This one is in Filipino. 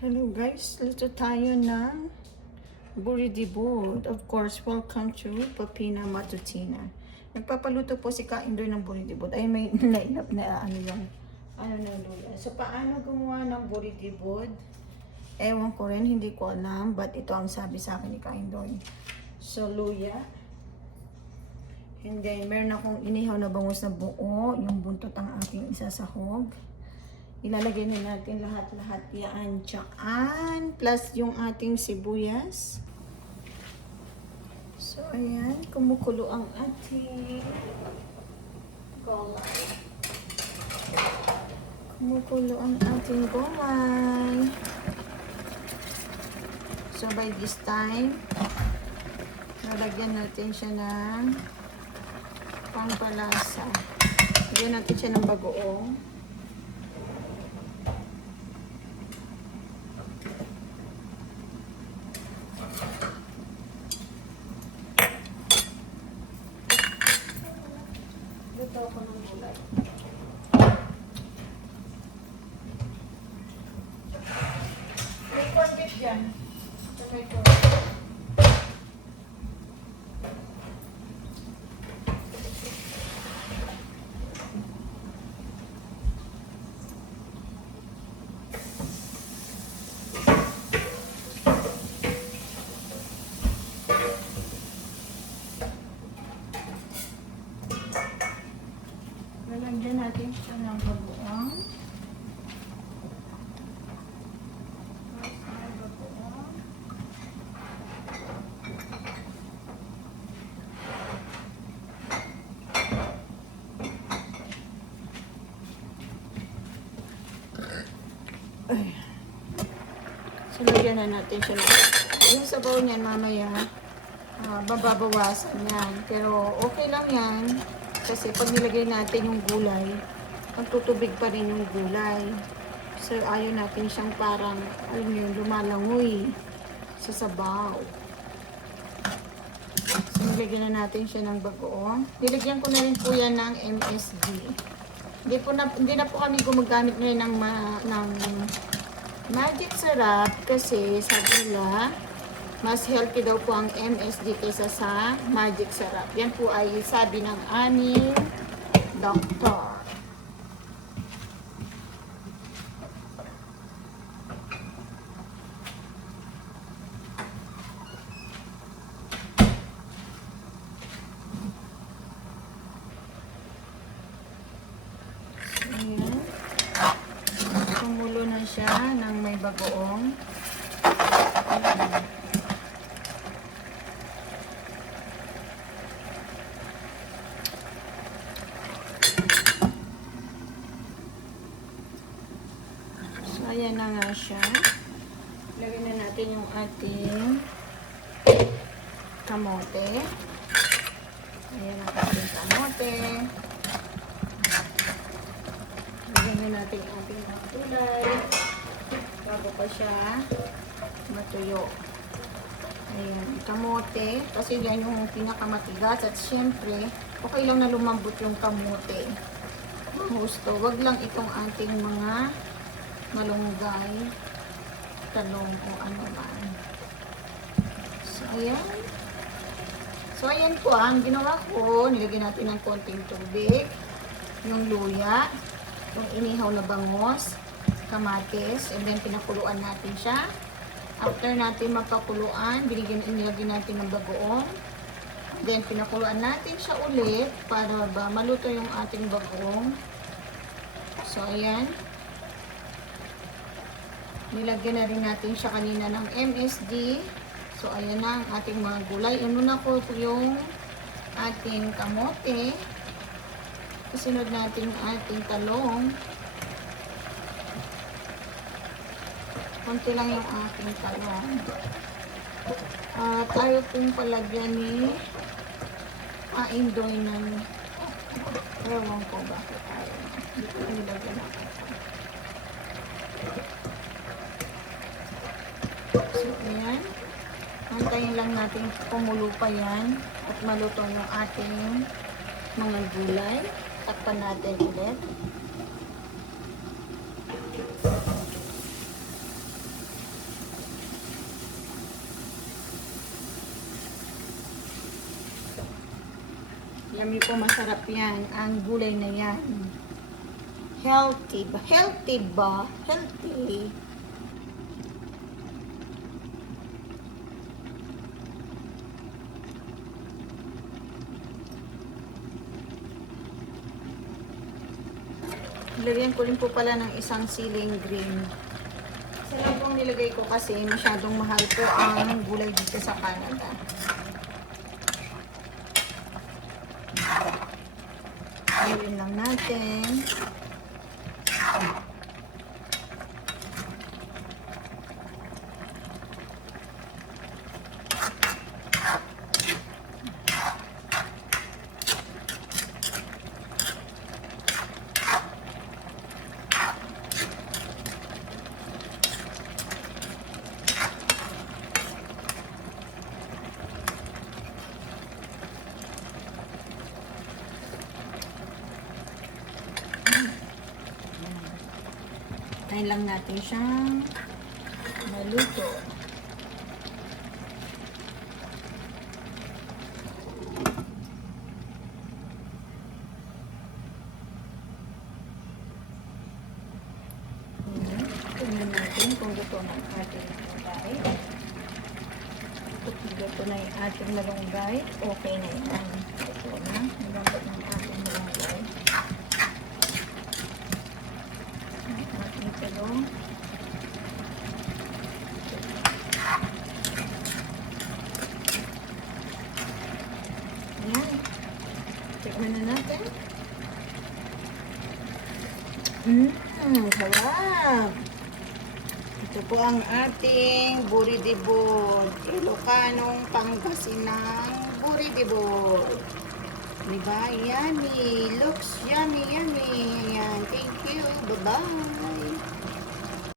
Hello guys, luto tayo ng buridibod. Of course, welcome to Papina Matutina. Nagpapaluto po si Kaindoy ng buridibod. Ay, may line-up na na luya. So, paano gumawa ng buridibod? Ewan ko rin, hindi ko alam. But ito ang sabi sa akin ni Kaindoy. So, luya. And then, meron akong inihaw na bangus na buo. Yung buntot ang aking isasahog. Ilalagay na natin lahat-lahat yan. Tsaan. Plus yung ating sibuyas. So, ayan. Kumukulo ang ating gulay. Kumukulo ang ating gulay. So, by this time, nalagyan natin siya ng pampalasa. Lagyan natin siya ng bagoong. Luto ako ng gulay. May corn beef dyan. Tomato. Lalagyan natin siya ng bagoong. So, lagyan na natin siya ng yung sabaw niyan mamaya, bababawasan yan. Pero okay lang yan. Kasi pag nilagay natin yung gulay, magtutubig pa rin yung gulay. So, ayaw natin siyang parang, alam yun, lumalangoy sa sabaw. So, nilagyan na natin siya ng bagoong. Nilagyan ko na rin po yan ng MSG. Hindi na po kami gumagamit ngayon ng magic sarap kasi sabi nila, mas healthy daw po ang MSG kaysa sa magic sarap. Yan po ay sabi ng aming doktor. Ayan. Kumulo na siya ng may bagoong. Ayan. Ayan na nga siya. Lagyan na natin yung ating kamote. Ayan ang ating kamote. Lagyan na natin yung ating mga gulay. Bago pa siya matuyo. Ayan, kamote. Kasi yan yung pinakamatigas. At syempre, okay lang na lumambot yung kamote. Gusto. Wag lang itong ating mga malunggay, talong o ano man. So, ayan. So, ayan po. Ang ginawa ko, nilagyan natin ng konting tubig, yung luya, yung inihaw na bangus, kamatis, and then pinakuluan natin siya. After natin mapakuluan, nilagyan natin ng bagoong. Then, pinakuluan natin siya ulit para ba maluto yung ating bagoong. So, ayan. Nilagyan na rin natin siya kanina ng MSG. So, ayan na ang ating mga gulay. Inuna ko yung ating kamote. Kasunod natin ang ating talong. Konti lang yung ating talong. Tayo pong palagyan ni Kaindoy ng ewan ko bakit tayo. Hindi ko nilagyan natin. So, ayan. Antayin lang natin kumulo pa yan at maluto yung ating mga gulay. Takpan natin ulit. Alam niyo po, masarap yan. Ang gulay na yan. Healthy ba? Healthy ba? Healthy. Lagyan ko rin po pala ng isang siling green. Isa lang pong nilagay ko kasi masyadong mahal po ang gulay dito sa Canada. Ayun lang natin. Tayo lang natin siyang maluto. Tingnan natin kung luto na ang ating malunggay. Kung luto na yung ating malunggay, okay na yan. Luto na. Nilambot ng ating malunggay. Ito. Ayan. Tignan na natin. Sarap. Ito po ang ating buridibod. Ilocanong Pangasinang buridibod. Diba? Yummy. Looks yummy, yummy. Ayan. Thank you. Bye-bye.